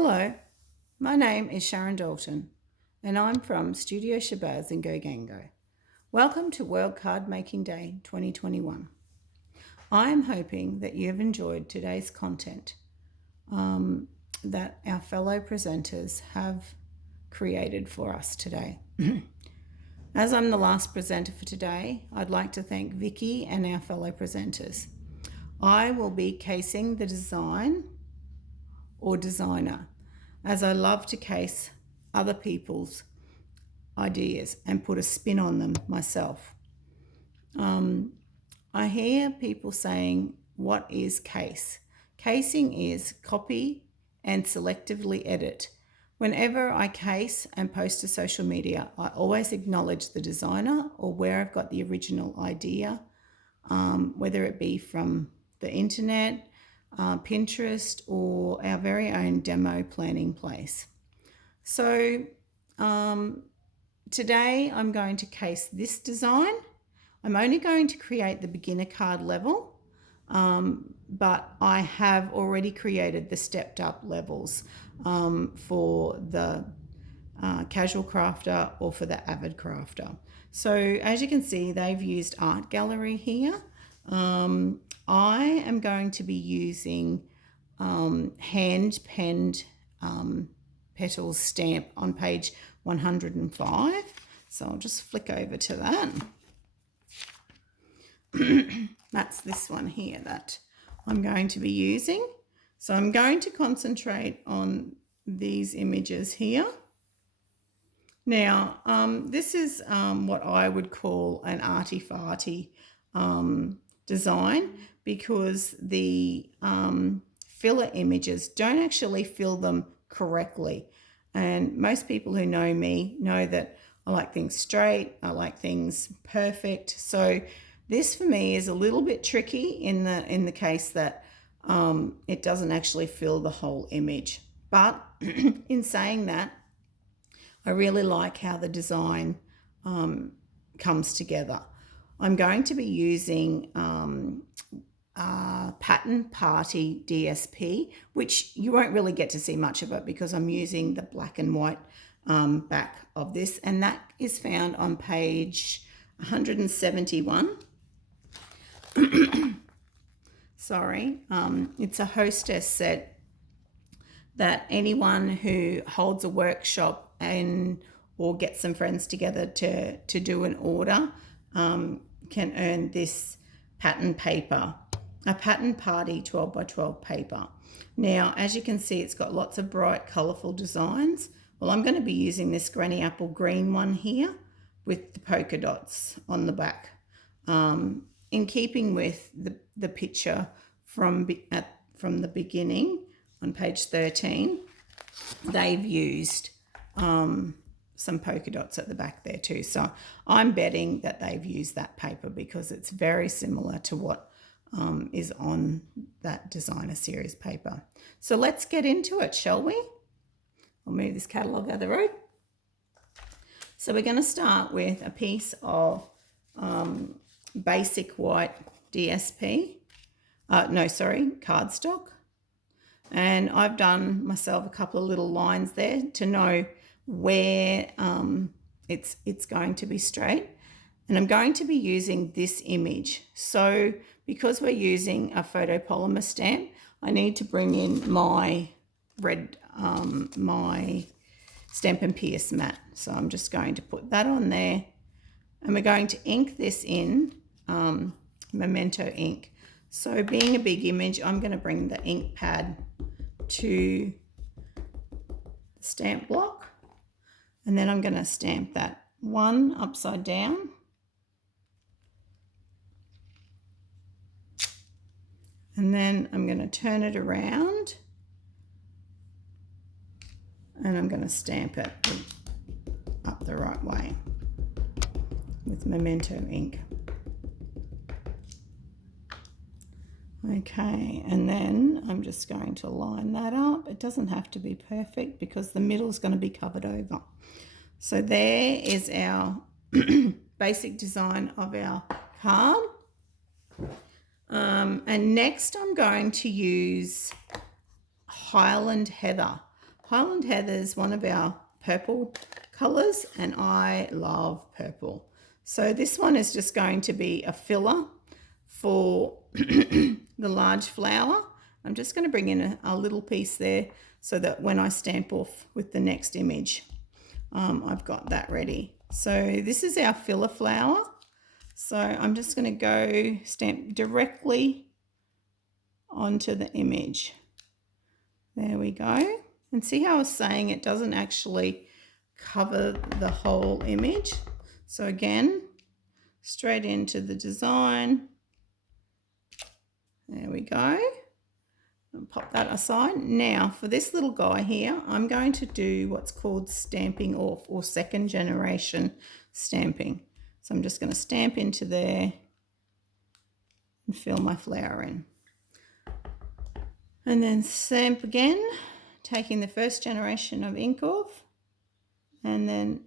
Hello, my name is Sharon Dalton and I'm from Studio Shabaz in Go Gango. Welcome to World Card Making Day 2021. I am hoping that you have enjoyed today's content that our fellow presenters have created for us today. As I'm the last presenter for today, I'd like to thank Vicky and our fellow presenters. I will be casing the design or designer, as I love to case other people's ideas and put a spin on them myself. I hear people saying, what is case? Casing is copy and selectively edit. Whenever I case and post to social media, I always acknowledge the designer or where I've got the original idea, whether it be from the internet, Pinterest, or our very own demo planning place. So today I'm going to case this design. I'm only going to create the beginner card level, but I have already created the stepped up levels for the casual crafter or for the avid crafter. So as you can see, they've used Art Gallery here. I am going to be using hand-penned Petals stamp on page 105. So I'll just flick over to that. That's this one here that I'm going to be using. So I'm going to concentrate on these images here. Now, this is what I would call an arty-farty design, because the filler images don't actually fill them correctly. And most people who know me know that I like things straight, I like things perfect. So this for me is a little bit tricky in the case that it doesn't actually fill the whole image. But in saying that, I really like how the design comes together. I'm going to be using Pattern Party DSP, which you won't really get to see much of it because I'm using the black and white back of this, and that is found on page 171. Sorry, it's a Hostess set that anyone who holds a workshop or gets some friends together to do an order can earn this pattern paper, a Pattern Party 12 by 12 paper. Now, as you can see, it's got lots of bright, colourful designs. Well, I'm going to be using this Granny Apple green one here with the polka dots on the back. In keeping with the picture from the beginning on page 13, they've used some polka dots at the back there too. So I'm betting that they've used that paper because it's very similar to what is on that designer series paper. So let's get into it, shall we? I'll move this catalogue out of the road. So we're going to start with a piece of basic white DSP. Cardstock. And I've done myself a couple of little lines there to know where it's going to be straight. And I'm going to be using this image. So because we're using a photopolymer stamp, I need to bring in my red, my Stampin' Pierce mat. So I'm just going to put that on there. And we're going to ink this in Memento ink. So being a big image, I'm going to bring the ink pad to the stamp block. And then I'm going to stamp that one upside down. And then I'm going to turn it around. And I'm going to stamp it up the right way with Memento ink. Okay, and then I'm just going to line that up. It doesn't have to be perfect because the middle is going to be covered over. So there is our basic design of our card. And next I'm going to use Highland Heather. Highland Heather is one of our purple colours, and I love purple. So this one is just going to be a filler for the large flower. I'm just going to bring in a little piece there so that when I stamp off with the next image, I've got that ready. So this is our filler flower. So I'm just going to go stamp directly onto the image. There we go. And see how I was saying it doesn't actually cover the whole image. So again, straight into the design. There we go. I'll pop that aside. Now for this little guy here, I'm going to do what's called stamping off, or second generation stamping. So I'm just going to stamp into there and fill my flower in. And then stamp again, taking the first generation of ink off and then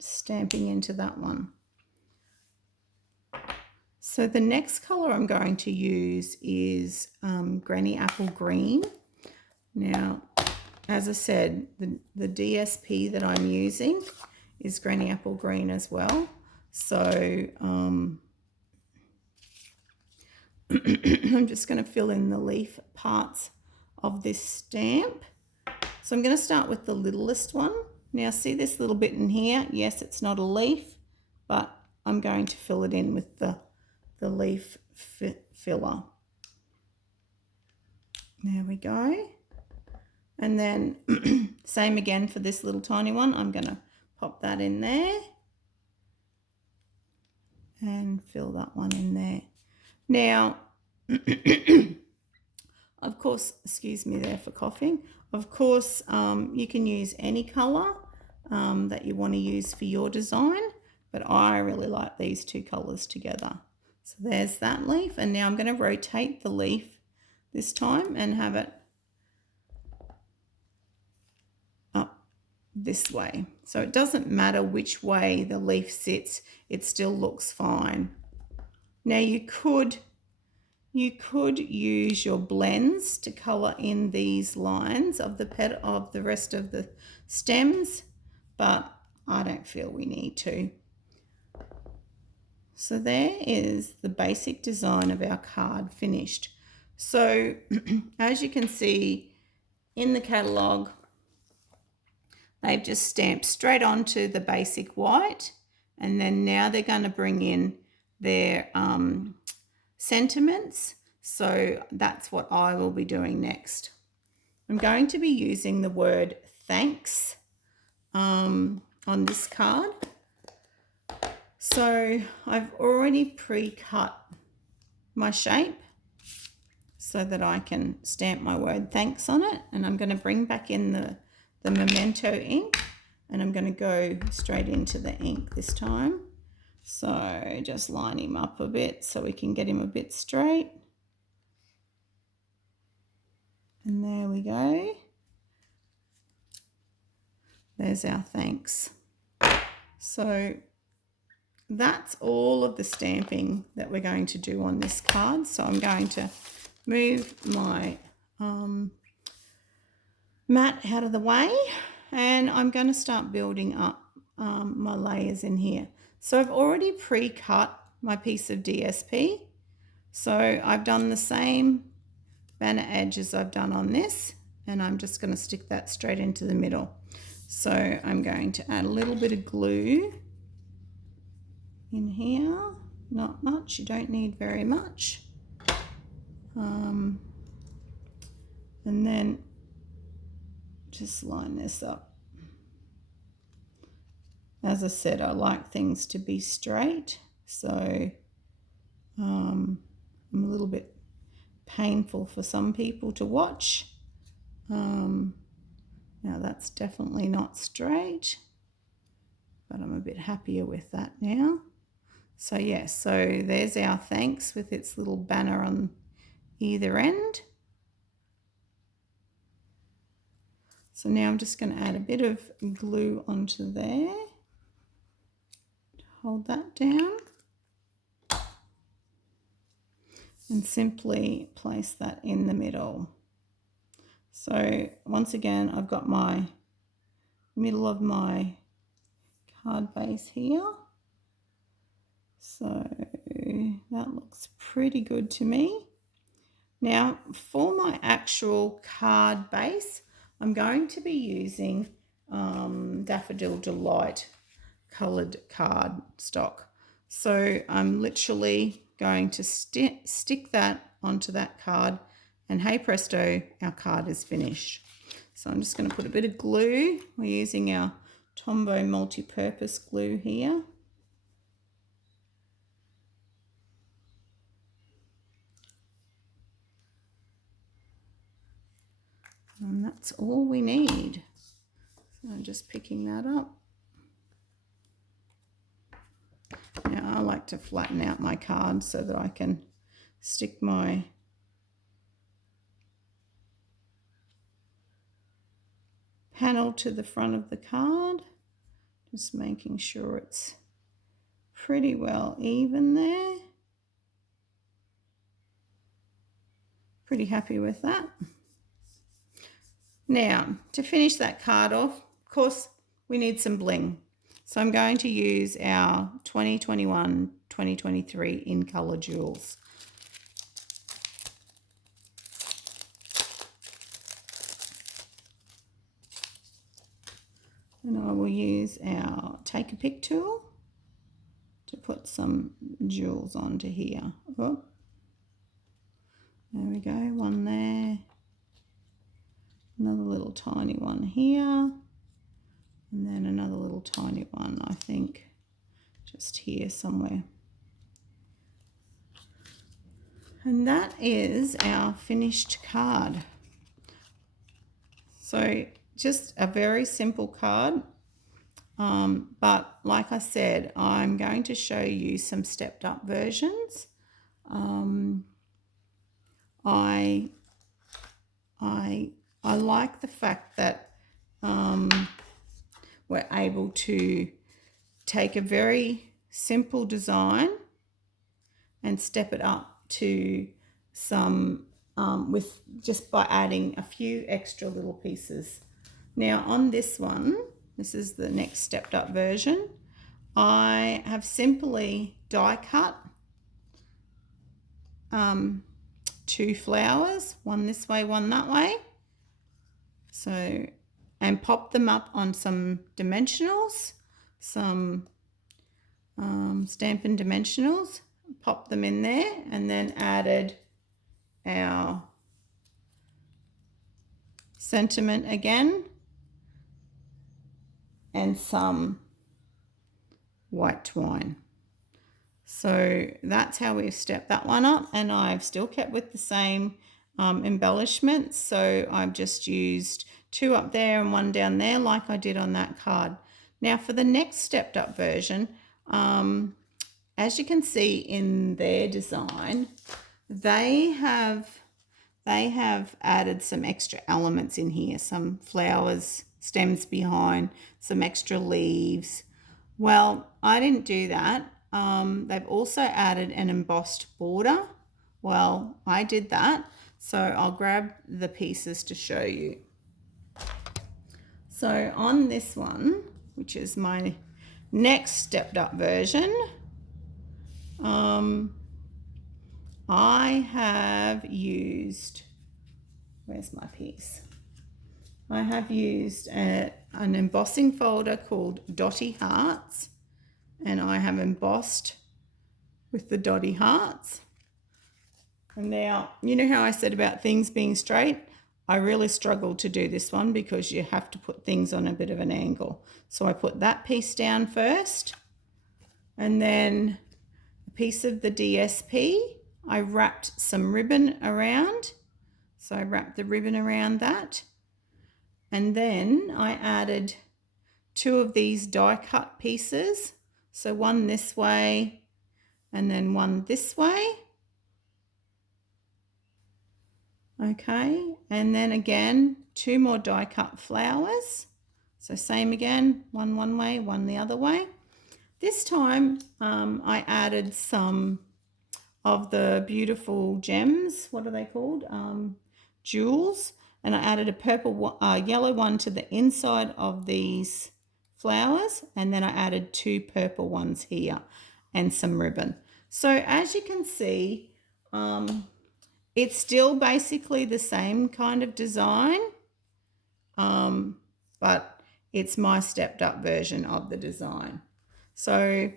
stamping into that one. So the next colour I'm going to use is Granny Apple Green. Now, as I said, the DSP that I'm using is Granny Apple Green as well. So I'm just going to fill in the leaf parts of this stamp. So I'm going to start with the littlest one. Now see this little bit in here? Yes, it's not a leaf, but I'm going to fill it in with the leaf filler. There we go. And then same again for this little tiny one. I'm going to pop that in there and fill that one in there. Now, of course, excuse me there for coughing. Of course, you can use any colour that you want to use for your design, but I really like these two colours together. So there's that leaf, and now I'm going to rotate the leaf this time and have it up this way. So it doesn't matter which way the leaf sits, it still looks fine. Now you could use your blends to colour in these lines of the rest of the stems, but I don't feel we need to. So there is the basic design of our card finished. So as you can see in the catalogue, they've just stamped straight onto the basic white, and then now they're going to bring in their sentiments. So that's what I will be doing next. I'm going to be using the word thanks on this card. So I've already pre-cut my shape so that I can stamp my word thanks on it, and I'm going to bring back in the Memento ink, and I'm going to go straight into the ink this time. So just line him up a bit so we can get him a bit straight. And there we go. There's our thanks. So that's all of the stamping that we're going to do on this card. So I'm going to move my mat out of the way, and I'm going to start building up my layers in here. So I've already pre-cut my piece of DSP. So I've done the same banner edge as I've done on this, and I'm just going to stick that straight into the middle. So I'm going to add a little bit of glue in here. Not much, you don't need very much. And then just line this up. As I said, I like things to be straight, so I'm a little bit painful for some people to watch. Now that's definitely not straight, but I'm a bit happier with that now. So yes, so there's our thanks with its little banner on either end. So now I'm just going to add a bit of glue onto there. Hold that down and simply place that in the middle. So once again, I've got my middle of my card base here. So that looks pretty good to me. Now for my actual card base, I'm going to be using Daffodil Delight coloured card stock. So I'm literally going to stick that onto that card, and hey presto, our card is finished. So I'm just going to put a bit of glue. We're using our Tombow multi-purpose glue here. And that's all we need. So I'm just picking that up. Now I like to flatten out my card so that I can stick my panel to the front of the card. Just making sure it's pretty well even there. Pretty happy with that. Now, to finish that card off, of course, we need some bling. So I'm going to use our 2021-2023 in colour jewels. And I will use our take a pick tool to put some jewels onto here. Oh, there we go, one there. Another little tiny one here. And then another little tiny one, I think, just here somewhere. And that is our finished card. So just a very simple card. But like I said, I'm going to show you some stepped up versions. I like the fact that we're able to take a very simple design and step it up to some with just by adding a few extra little pieces. Now on this one, this is the next stepped up version, I have simply die cut two flowers, one this way, one that way. So, and pop them up on some dimensionals, some Stampin' dimensionals, pop them in there, and then added our sentiment again and some white twine. So that's how we've stepped that one up, and I've still kept with the same embellishments. So I've just used two up there and one down there like I did on that card. Now for the next stepped up version, as you can see in their design, they have added some extra elements in here, some flowers, stems behind, some extra leaves. Well, I didn't do that. They've also added an embossed border. Well, I did that, so I'll grab the pieces to show you. So on this one, which is my next stepped up version, I have used, where's my piece? I have used an embossing folder called Dotty Hearts, and I have embossed with the Dotty Hearts. And now, you know how I said about things being straight? I really struggled to do this one because you have to put things on a bit of an angle. So I put that piece down first, and then a piece of the DSP, I wrapped some ribbon around. So I wrapped the ribbon around that. And then I added two of these die cut pieces. So one this way and then one this way. Okay, and then again, two more die cut flowers. So same again, one way, one the other way. This time I added some of the beautiful gems. What are they called? Jewels. and I added a yellow one to the inside of these flowers, and then I added 2 purple ones here and some ribbon. So as you can see, it's still basically the same kind of design, but it's my stepped up version of the design. So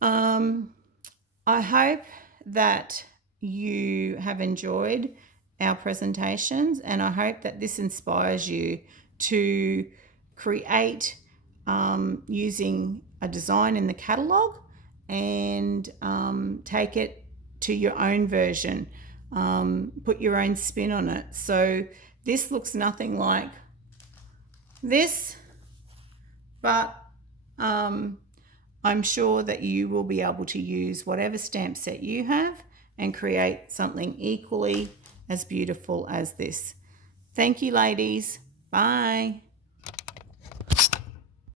I hope that you have enjoyed our presentations, and I hope that this inspires you to create using a design in the catalogue and take it to your own version, put your own spin on it. So this looks nothing like this, but I'm sure that you will be able to use whatever stamp set you have and create something equally as beautiful as this. Thank you, ladies. Bye.